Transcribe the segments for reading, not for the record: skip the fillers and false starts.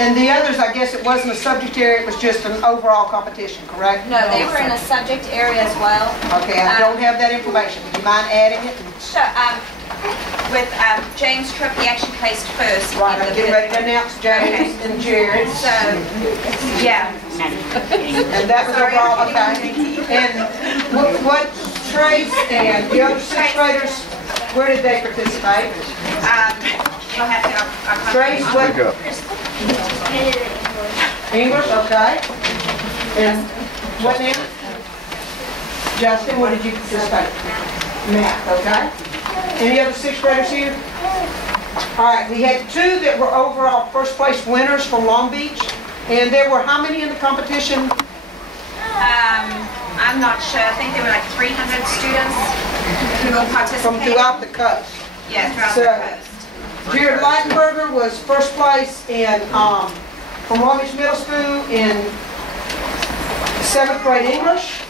And the others, I guess it wasn't a subject area, it was just an overall competition, correct? No, they were in a subject area as well. Okay, I don't have that information. Would you mind adding it? Sure. With James Tripp, he actually placed first. Right, I'm getting ready to announce James and Jared. So, yeah. And that was overall, okay. And what Trace and the other 6th graders, where did they participate? You'll have to, Trace, what? English, okay. And what now? Justin, what did you participate? Math, okay. Any other 6th graders here? All right, we had 2 that were overall first place winners from Long Beach. And there were how many in the competition? I'm not sure. I think there were like 300 students who all participated. From throughout the coast. Yeah, throughout the coast. Jared Leitenberger was first place in from Long Beach Middle School in 7th grade English.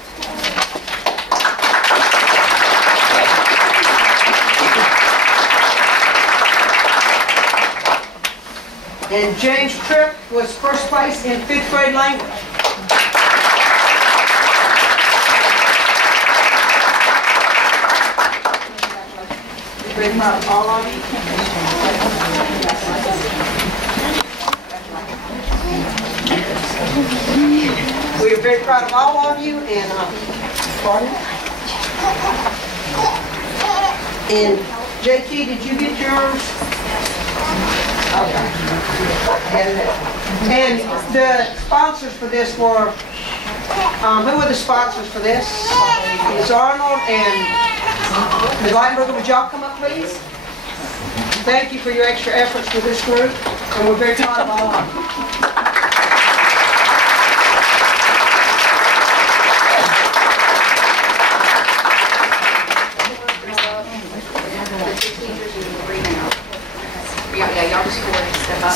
And James Tripp was first place in 5th grade language. Very proud of all of you. We are very proud of all of you, and and JT, did you get yours? Okay. And the sponsors for this were, who were the sponsors for this? Ms. Arnold and Ms. Leitenberger, would y'all come up, please? Thank you for your extra efforts for this group, and we're very proud of all of you. Yeah, y'all just go and step up.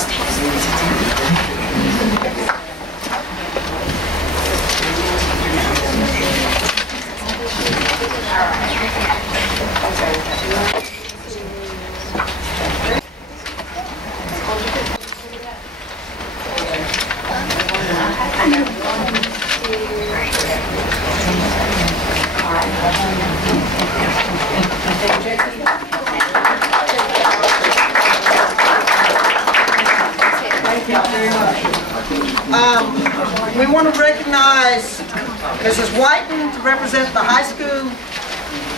We want to recognize Mrs. Whiten to represent the high school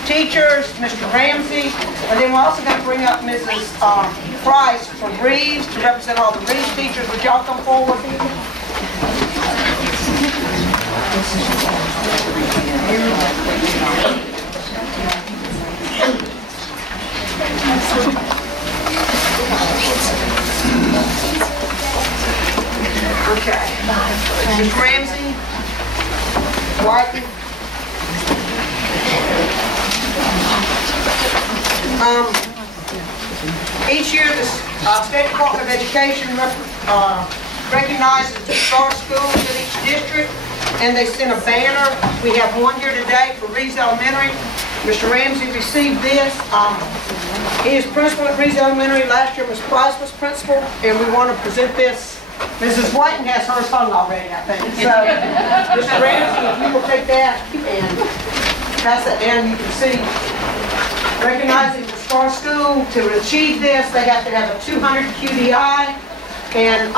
teachers, Mr. Ramsey, and then we're also going to bring up Mrs. Price from Reeves to represent all the Reeves teachers. Would y'all come forward? Okay. Ms. Ramsey, Whiten. Each year the State Department of Education recognizes the star schools in each district, and they send a banner. We have one here today for Reeves Elementary. Mr. Ramsey received this. He is principal at Reeves Elementary. Last year Ms. Price was principal, and we want to present this. Mrs. Whiten has hers hung already, I think. So, Mr. Ramsey, if you will take that and pass that down, you can see. Recognizing the Star School, to achieve this, they have to have a 200 QDI and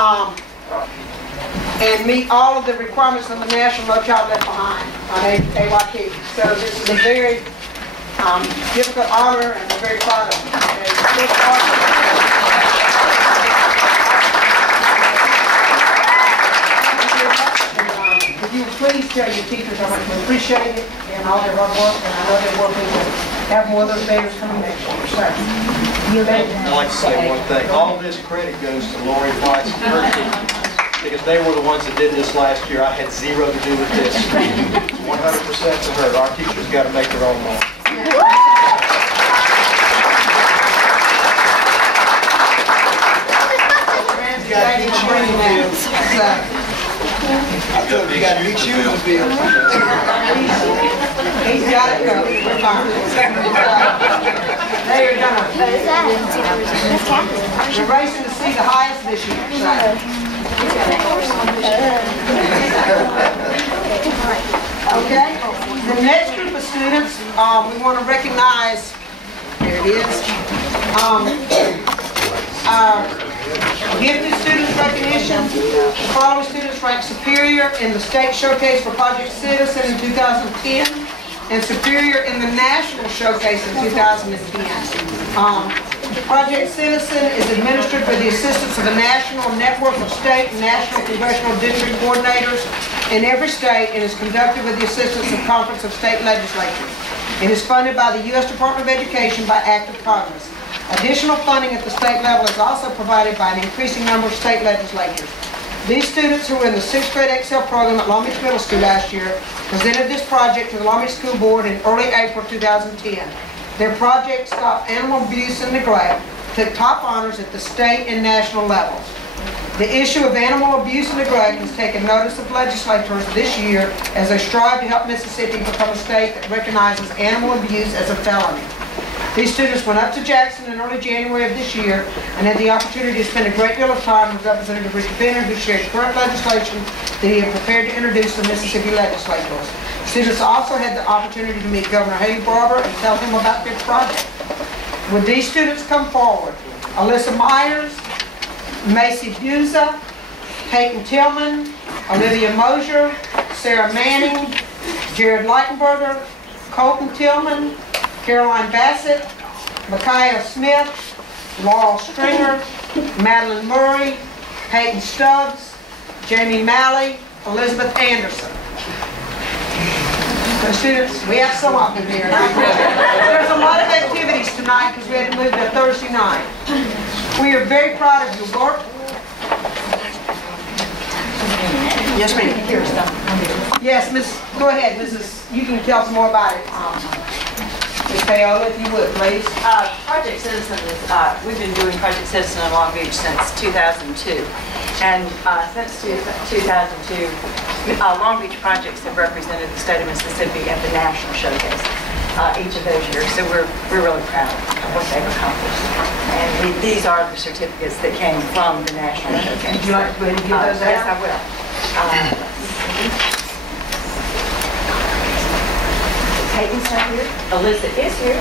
meet all of the requirements of the National No Child Left Behind on AYP. So this is a very difficult honor, and we're very proud of it. If you would please tell your teachers how much we appreciate it and all their hard work, and I know they're working to have more of those babies coming next year. So, I'd like to say one thing. All this credit goes to Lori Price and her team, because they were the ones that did this last year. I had zero to do with this. 100% to her. Our teachers got to make their own mark. I told you, you got big shoes to fill. He's got it covered. They are gonna. We're racing to see the highest this year. Okay, the next group of students, we want to recognize, there it is, gifted students recognition. The following students ranked superior in the state showcase for Project Citizen in 2010 and superior in the national showcase in 2010. Project Citizen is administered with the assistance of a national network of state and national congressional district coordinators in every state and is conducted with the assistance of Conference of State Legislatures. It is funded by the U.S. Department of Education by Act of Congress. Additional funding at the state level is also provided by an increasing number of state legislatures. These students who were in the 6th grade Excel program at Long Beach Middle School last year presented this project to the Long Beach School Board in early April 2010. Their project stopped animal abuse and neglect, took top honors at the state and national levels. The issue of animal abuse and neglect has taken notice of legislators this year as they strive to help Mississippi become a state that recognizes animal abuse as a felony. These students went up to Jackson in early January of this year and had the opportunity to spend a great deal of time with Representative Richard Benner, who shared current legislation that he had prepared to introduce to Mississippi legislators. Students also had the opportunity to meet Governor Haley Barbour and tell him about their project. Would these students come forward? Alyssa Myers, Macy Buza, Peyton Tillman, Olivia Mosier, Sarah Manning, Jared Leitenberger, Colton Tillman, Caroline Bassett, Micaiah Smith, Laurel Stringer, Madeline Murray, Peyton Stubbs, Jamie Malley, Elizabeth Anderson. So students, we have some of them here. There's a lot of activities tonight because we had to move to Thursday night. We are very proud of your work. Yes, ma'am. Yes, Miss. Go ahead, Mrs. You can tell us more about it. Ms. Paola, if you would, please. Project Citizen is, we've been doing Project Citizen in Long Beach since 2002. And since 2002, Long Beach projects have represented the state of Mississippi at the national showcase each of those years. So we're really proud of what they've accomplished. And these are the certificates that came from the national showcase. Would you like to go ahead and give those out? Yes, I will. Peyton's not here. Alyssa is here.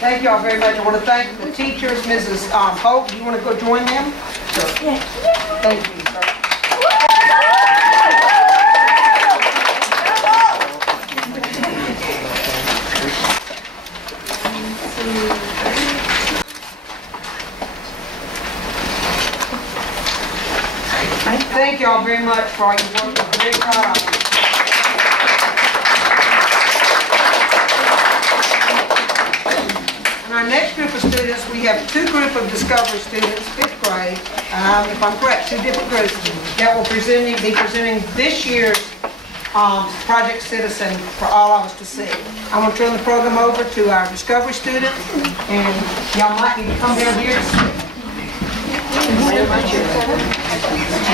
Thank you all very much. I want to thank the teachers, Mrs. Hope. Do you want to go join them? Sure. Yeah. Thank you. Thank you all very much for all your work. I'm very proud of you. In our next group of students, we have two groups of Discovery students, 5th grade, if I'm correct, two different groups that will be presenting this year's Project Citizen for all of us to see. I want to turn the program over to our Discovery students, and y'all might need to come down here to see.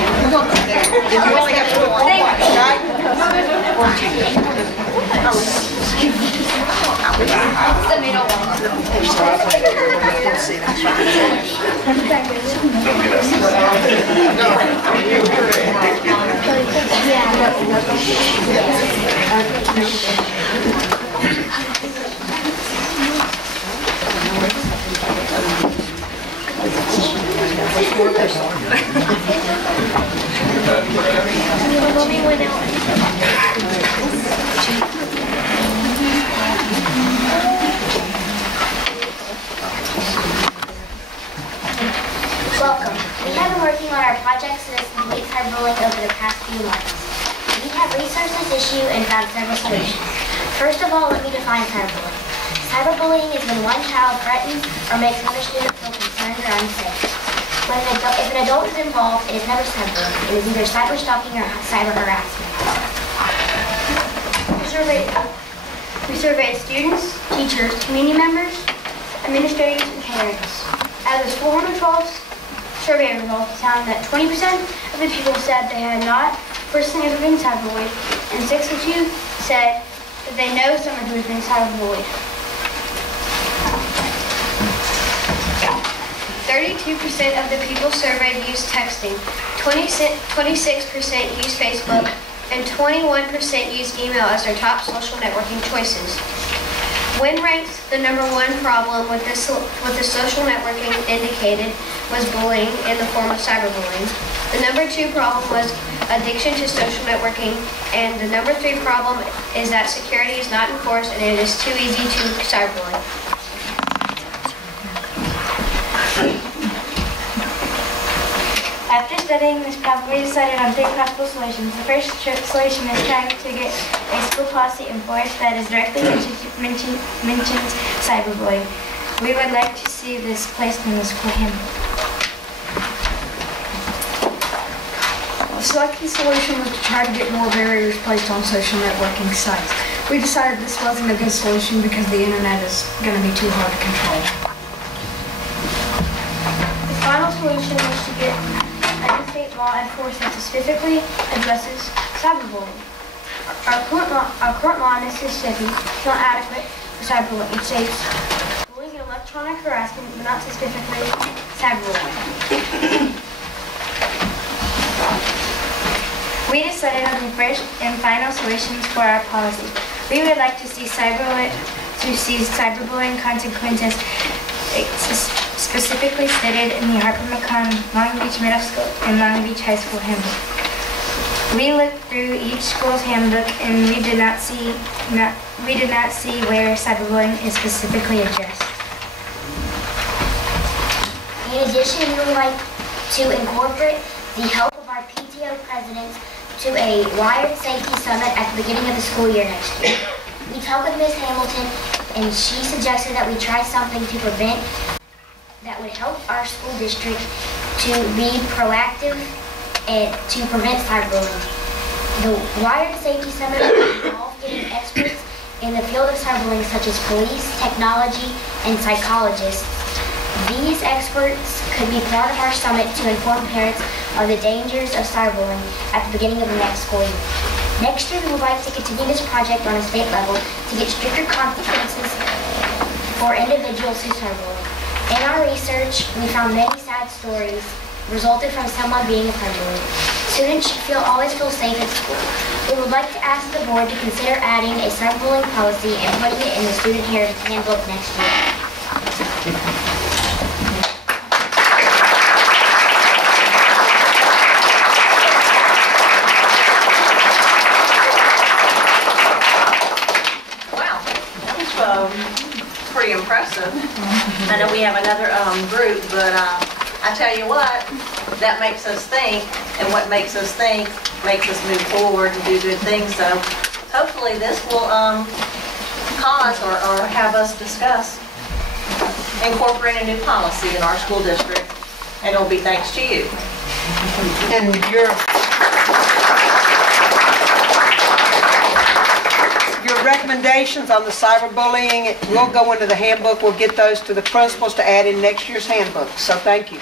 You only have to look one way, right? The middle one. Welcome. We have been working on our Project Citizen to beat cyberbullying over the past few months. We have researched this issue and found several solutions. First of all, let me define cyberbullying. Cyberbullying is when one child threatens or makes another student feel concerned or unsafe. If an adult is involved, it is never cyberbullying. It is either cyber stalking or cyber harassment. We surveyed students, teachers, community members, administrators, and parents. Out of those 412 survey results, found that 20% of the people said they had not personally ever been cyberbullied, and 62 said that they know someone who has been cyberbullied. 32% of the people surveyed used texting, 26% used Facebook, and 21% used email as their top social networking choices. When ranked, the number one problem with the social networking indicated was bullying in the form of cyberbullying. The number two problem was addiction to social networking, and the number three problem is that security is not enforced and it is too easy to cyberbully. After studying this problem, we decided on 3 possible solutions. The first solution is trying to get a school policy enforced that is directly mentions cyberbullying. We would like to see this placed in the school handbook. The second solution was to try to get more barriers placed on social networking sites. We decided this wasn't a good solution because the internet is going to be too hard to control. The final solution was to get a new state law enforced that specifically addresses cyberbullying. Our current law in Mississippi is not adequate for cyberbullying. It states bullying and electronic harassment, but not specifically cyberbullying. We decided on the first and final solutions for our policy. We would like to see cyberbullying consequences specifically stated in the Harper McCon Long Beach Middle School and Long Beach High School handbook. We looked through each school's handbook and we did not see where cyberbullying is specifically addressed. In addition, we would like to incorporate the help of our PTO presidents to a wired safety summit at the beginning of the school year next year. We talked with Ms. Hamilton and she suggested that we try something to prevent that would help our school district to be proactive and to prevent cyberbullying. The Wired Safety Summit will involve getting experts in the field of cyberbullying such as police, technology, and psychologists. These experts could be part of our summit to inform parents of the dangers of cyberbullying at the beginning of the next school year. Next year, we would like to continue this project on a state level to get stricter consequences for individuals who cyberbully. In our research, we found many sad stories resulted from someone being a cyberbully. Students should always feel safe at school. We would like to ask the board to consider adding a cyberbullying policy and putting it in the student handbook next year. Pretty impressive. I know we have another group, but I tell you what, that makes us think, and what makes us think makes us move forward and do good things. So hopefully this will cause or have us discuss incorporating a new policy in our school district, and it'll be thanks to you. And your recommendations on the cyberbullying will go into the handbook. We'll get those to the principals to add in next year's handbook. So thank you.